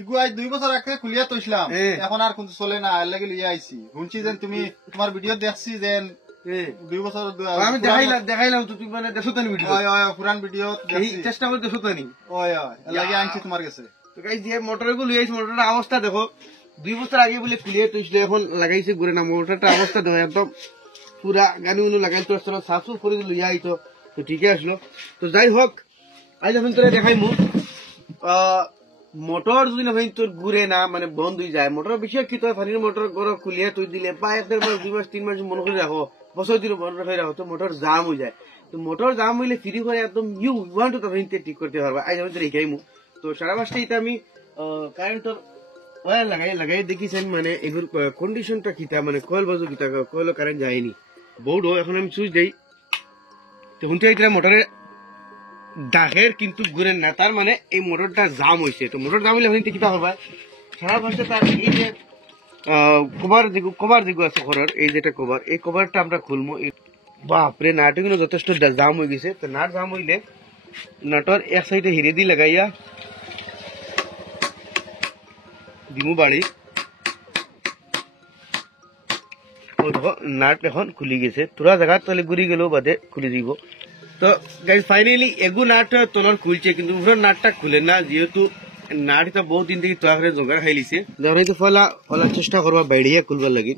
ইগু আজ 2 বছর আগে খুলিয়া তৈছিলাম এখন আর কোন চলে না আর লাগি লিয়া আইছি শুনছি যে তুমি তোমার ভিডিও দেখছি যে 2 বছর আমি দেখাইলাম তো তুমি মানে দেখছো তো ভিডিও ওই ওই পুরান ভিডিও এই চেষ্টা করে দেখছো তো নি ওই ওই লাগি আনছি তোমার কাছে তো গাইস যে মোটরগুলো লিয়ে আইছি মোটরের অবস্থা দেখো 2 বছর আগে বলে খুলিয়া তৈছিল এখন লাগাইছে ঘুরে না মোটরটা অবস্থা দেখো একদম পুরা গানি উনু লাগাইতো আসলে সাফ করে লিয়া আইতো তো ঠিকই আসলো তো যাই হোক আজ আমি তোরে দেখাইমু মোটর যদি না ভাই তোর ঘুরে না মানে বন্ধ হয়ে যায় মোটর বিষয় কি তোর পানির মোটর গরো খুলিয়া তুই দিলে বা 1 মাস 2 মাস 3 মাস মনে করে রাখো বছর দিন বন্ধ হয়ে রাখো তো মোটর জাম হয়ে যায় তো মোটর জাম হইলে ফ্রি করে একদম ইউ ওয়ান্ট টু ভাইতে ঠিক করতে পারবা আজ আমি তোরে দেখাইমু তো সারা মাসটা এটা আমি কারেন্ট তোর ওয়্যার লাগাই দেখিছেন মানে এগুর কন্ডিশনটা কিটা মানে কয়েল বাজু কিটা কয়েল কারেন্ট যায়নি বোর্ড এখন আমি সুইচ দেই তো হুনতে এটা মোটরে দাগের কিন্তু ঘুরে না তার মানে এই মোটরটা জাম হয়েছে তো মোটর জাম হলে হইতে কিটা হবে সারা বছর তার এই যে কভার যেগুলো আছে ঘরের এই যেটা কভার এই কভারটা আমরা খুলবো বাপরে নাটে কিন্তু যথেষ্ট জাম হয়ে গেছে তো নাট জাম হইলে নাটর এক সাইডে হিরে দিয়ে লাগাইয়া দিমু বাড়ি নাট এখন খুলি গেছে তোরা জায়গা তাহলে ঘুরি গেলেও বাদে খুলে দিব তো গাইস ফাইনালি এগু নাট তলর খুলছে কিন্তু উপরের নাটটা খুলে না যেহেতু নাট তো বহুত দিন থেকে তোয়ারে জোগাড় খাইলিছে ধরে তো ফলা চেষ্টা করবা বেড়িয়ে খুলবার লাগি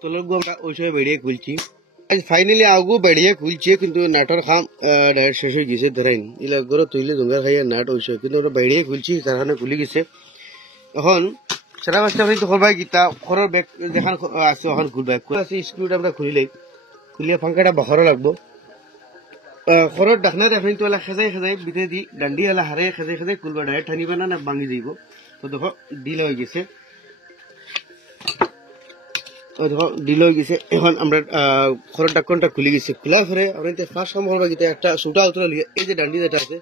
তলর গু আমরা ওই সময় বেড়িয়ে খুলছি ফাইনালি আগু বেড়িয়ে খুলছে কিন্তু নাটর খাম ডাইরেক্ট শেষ হয়ে গেছে ধরাইন ইলা গরো তুইলে জোগাড় খাইয়া নাট ওই সময় কিন্তু আমরা বেড়িয়ে খুলছি কারণে খুলে গেছে এখন সারা মাসটা ভাই তো করবাই গীতা খরর ব্যাগ দেখান আছে এখন খুলবা আছে স্ক্রুটা আমরা খুলিলেই খুলিয়া ফাঙ্কাটা বহর লাগবো খরর ডাকনা দেখেন তো খেজাই ভিতরে দি ডান্ডি এলা হারে খেজাই খুলবা ডাইরেক্ট টানিবা না ভাঙি দিব তো দেখো ডিল হয়ে গেছে ডিল হয়ে গেছে এখন আমরা খরর ডাকনটা খুলে গেছে খোলার পরে আমরা ফার্স্ট কাম করবা গীতা একটা সুটা উতরা লিয়ে এই যে ডান্ডি যেটা আছে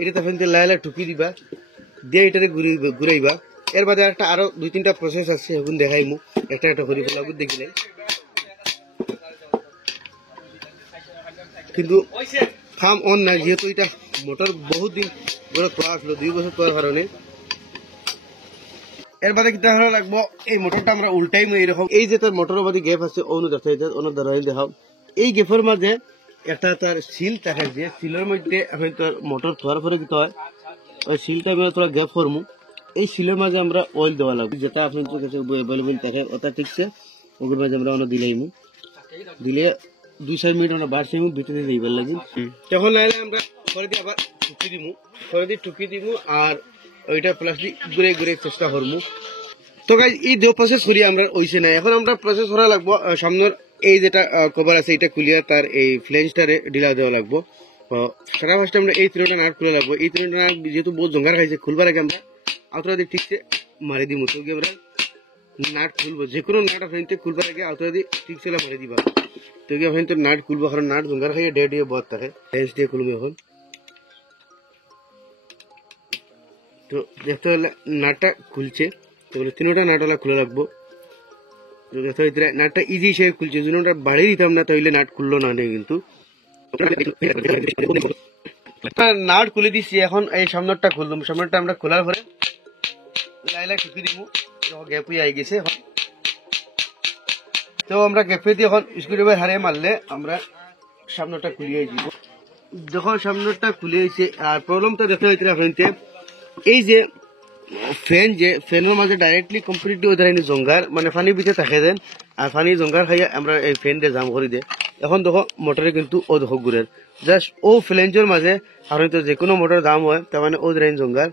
এটা তখন লাইলা টুকি দিবা দিয়ে এটারে ঘুরাইবা এর বাদে একটা আরো 2-3টা প্রসেস আছে এখন দেখাইমু একটা করে ফেলাবো দেখিলে কিন্তু ফার্ম অন না যেহেতু এটা মোটর বহুত দিন ধরে খোলা আসলো 2 বছর পর কারণে এর বাদে কিতা হলো লাগবো এই মোটরটা আমরা উল্টাইমু এরকম এই যে তার মোটরের বাদে গ্যাপ আছে অনু দেখতে অনু ধরাই দেখাও এই গ্যাপের মাঝে একটা তার সিল থাকে যে সিলের মধ্যে আমি তোর মোটর থোয়ার পরে কিতা হয় ওই সিলটা আমরা তোরা গ্যাপ করমু এই সিলের মাঝে আমরা অয়েল দেওয়া লাগবে যেটা আপনার কাছে অ্যাভেলেবল থাকে ওটা ঠিকছে ওগুলোর মাঝে আমরা দিলাইমু দিলে 2-4 মিনিট আমরা বাড়ছিমু ভিতরে দিবার লাগি তখন লাইলে আমরা করে দিয়ে আবার টুকি দিমু আর ওইটা প্লাস্টিক ঘুরে চেষ্টা করমু তো গাইস এই দুই প্রসেস করি আমরা ওইছে না এখন আমরা প্রসেস করা লাগবো সামনের এই যেটা কভার আছে এটা খুলিয়া তার এই ফ্লেঞ্জটারে ঢিলা দেওয়া লাগবো সারা ফার্স্ট আমরা এই 3টা নাট খুলে লাগবো এই 3টা নাট যেহেতু বহুত জঙ্গার খাইছে খুলবার আগে আমরা আউতরা দিয়ে ঠিকছে মারি দিমু তো আমরা নাট খুলবো যে কোনো নাট আপনার খুলবার আগে আউতরা দিয়ে ঠিকছে মারি দিবা তো আপনার তো নাট খুলবো কারণ নাট জঙ্গার খাইয়ে ডেড দিয়ে বহুত থাকে ফ্লেঞ্জ দিয়ে খুলবো এখন তো দেখতে হলে নাটটা খুলছে তো 3টা নাটওয়ালা খুলে রাখবো তো দেখতে হইতে নাটটা ইজি হিসেবে খুলছে যদি ওটা বাড়িয়ে দিতাম না তাহলে নাট খুললো না কিন্তু নাট খুলে দিচ্ছি এখন এই সামনেরটা খুললাম সামনেরটা আমরা খোলার পরে লাইলা টুকি দিব গ্যাপ হয়ে আই গেছে এখন তো আমরা গ্যাপে দিয়ে এখন স্ক্রুড্রাইভার হারে মারলে আমরা সামনেরটা খুলিয়ে দিব যখন সামনেরটা খুলে গেছে আর প্রবলেমটা দেখতে হইতে আপনাদের এই যে ফ্যানের মাঝে ডাইরেক্টলি কমপ্লিটলি ওই ধরনের জঙ্গার মানে পানির ভিতরে থাকে দেন আর পানি জঙ্গার খাইয়া আমরা এই ফ্যান দিয়ে জাম করে দেয় এখন দেখো মোটরে কিন্তু ও দেখো ঘুরের জাস্ট ও ফ্লেঞ্জের মাঝে আর হয়তো যে কোনো মোটর দাম হয় তার মানে ও ধরেন জঙ্গার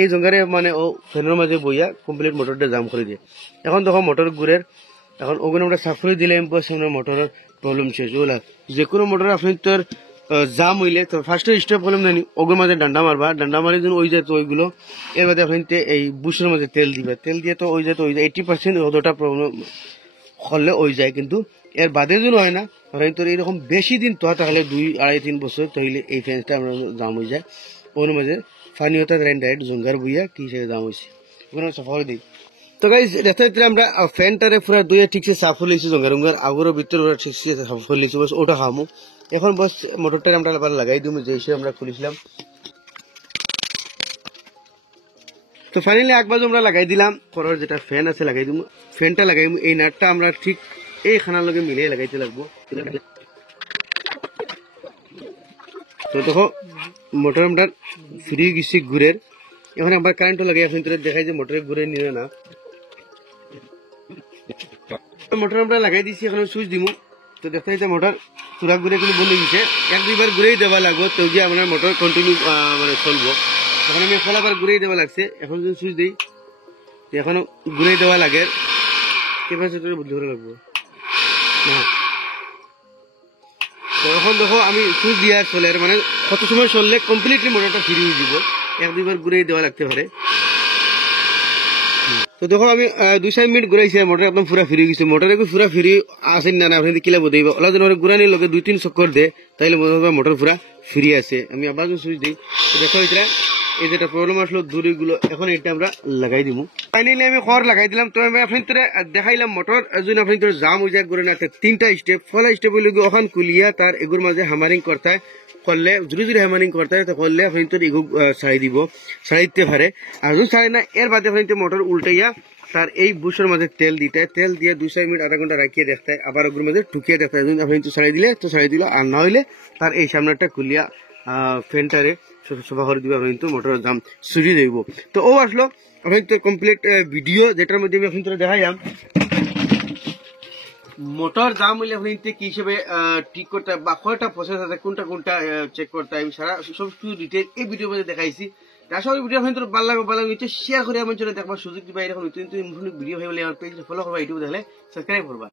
এই জঙ্গারে মানে ও ফ্যানের মাঝে বইয়া কমপ্লিট মোটরটা জাম করে দিয়ে এখন দেখো মোটর ঘুরের এখন ওগুলো আমরা সাফ করে দিলে সামনে মোটরের প্রবলেম শেষ ওগুলা যে কোনো মোটর আপনি তোর জাম হইলে তো ফার্স্টে স্টপ করলাম জানি ওগুলোর মাঝে ডান্ডা মারি যেন ওই যায় তো ওইগুলো এর মধ্যে আপনি এই বুশের মাঝে তেল দিবে তেল দিয়ে তো ওই যায় তো ওই যায় 80% ওটা প্রবলেম হলে ওই যায় কিন্তু এর বাদে যদি হয় না তোর এইরকম বেশি দিন তো তাহলে 2-2.5-3 বছর তাহলে এই ফ্যান্সটা আমরা জাম হয়ে যায় ওর মাঝে ফানি হতে ডাইরেক্ট জঙ্গার বইয়া কি হিসেবে জাম হয়েছে ওখানে সাফা করে দিই তো গাইস দেখতে আমরা ফ্যানটারে পুরো দুইয়া ঠিকছে সাফ করে লিছি জঙ্গার আগের ভিতরে ওরা ঠিকছে সাফ করে লিছি বস ওটা খামু এখন বস মোটরটা আমরা আবার লাগাই দিমু যে হিসেবে আমরা খুলেছিলাম তো ফাইনালি একবার আমরা লাগাই দিলাম খরচ যেটা ফ্যান আছে লাগাই দিব ফ্যানটা লাগাই এই নাটটা আমরা ঠিক এই খানার লগে মিলিয়ে লাগাইতে লাগবো তো দেখো মোটর আমরা ফ্রি গেছি ঘুরের এখন আবার কারেন্টও লাগে এখন দেখাই যে মোটরে ঘুরে নিলে না মোটর আমরা লাগাই দিছি এখন সুইচ দিব তো দেখতে যে মোটর পুরা ঘুরে কিন্তু বন্ধ গেছে এক দুইবার ঘুরেই দেওয়া লাগবো তো গিয়ে আপনার মোটর কন্টিনিউ মানে চলবো এখন আমি খোলাবার ঘুরেই দেওয়া লাগছে এখন যদি সুইচ দিই এখনো ঘুরেই দেওয়া লাগে ক্যাপাসিটর বদলে করে লাগবো না তো এখন দেখো আমি সুইচ দিয়ে চলে মানে কত সময় চললে কমপ্লিটলি মোটরটা ফ্রি হয়ে যাব এক দুইবার ঘুরেই দেওয়া লাগতে পারে তো দেখো আমি 2-4 মিনিট ঘুরাইছি মোটর একদম পুরা ফ্রি গেছে মোটরে পুরা ফ্রি আসেন না আপনি কিলা বোঝাইব ওলা যেন ঘুরানির লগে 2-3 চক্কর দে তাইলে মনে হবে মোটর পুরা ফ্রি আছে আমি আবার সুইচ দিই দেখো এটা এই যেটা প্রবলেম আসলো দড়িগুলো এখন এটা আমরা লাগাই দিব ফাইনালি আমি খড় লাগাই দিলাম তো আমি আপনি দেখাইলাম মোটর যদি আপনি জাম হয়ে যায় করে না 3টা স্টেপ ফলা স্টেপ হইলে ওখান কুলিয়া তার এগুর মাঝে হামারিং করতে হয় করলে জুড়ি জুড়ি হ্যামারিং করতে হয় তো করলে আপনি তো এগু ছাড়াই দিব ছাড়াই দিতে পারে আর যদি ছাড়াই না এর বাদে আপনি মোটর উল্টাইয়া তার এই বুশের মাঝে তেল দিতে তেল দিয়ে 2-4 মিনিট আধা ঘন্টা রাখিয়ে দেখতে হয় আবার ওগুলোর মধ্যে ঠুকিয়ে দেখতে হয় আপনি তো ছাড়াই দিলে তো ছাড়াই দিল আর না হইলে তার এই সামনেটা খুলিয়া ফ্যানটারে সফা করে দিবে আপনি কিন্তু মোটরের দাম সুরিয়ে দেব তো ও আসলো আপনি তো কমপ্লিট ভিডিও যেটার মধ্যে আমি আপনি তো দেখাইলাম মোটর দাম হইলে আপনি কি হিসেবে ঠিক করতে বা কয়টা প্রসেস আছে কোনটা কোনটা চেক করতে আমি সারা সব কিছু ডিটেল এই ভিডিওর মধ্যে দেখাইছি আশা করি ভিডিও আপনাদের ভালো লাগবে শেয়ার করে আমার জন্য দেখবার সুযোগ দিবা এরকম নতুন নতুন ভিডিও ভাই বলে আমার পেজটা ফলো করবা ইউটিউব দেখলে সাবস্ক্রাইব করবা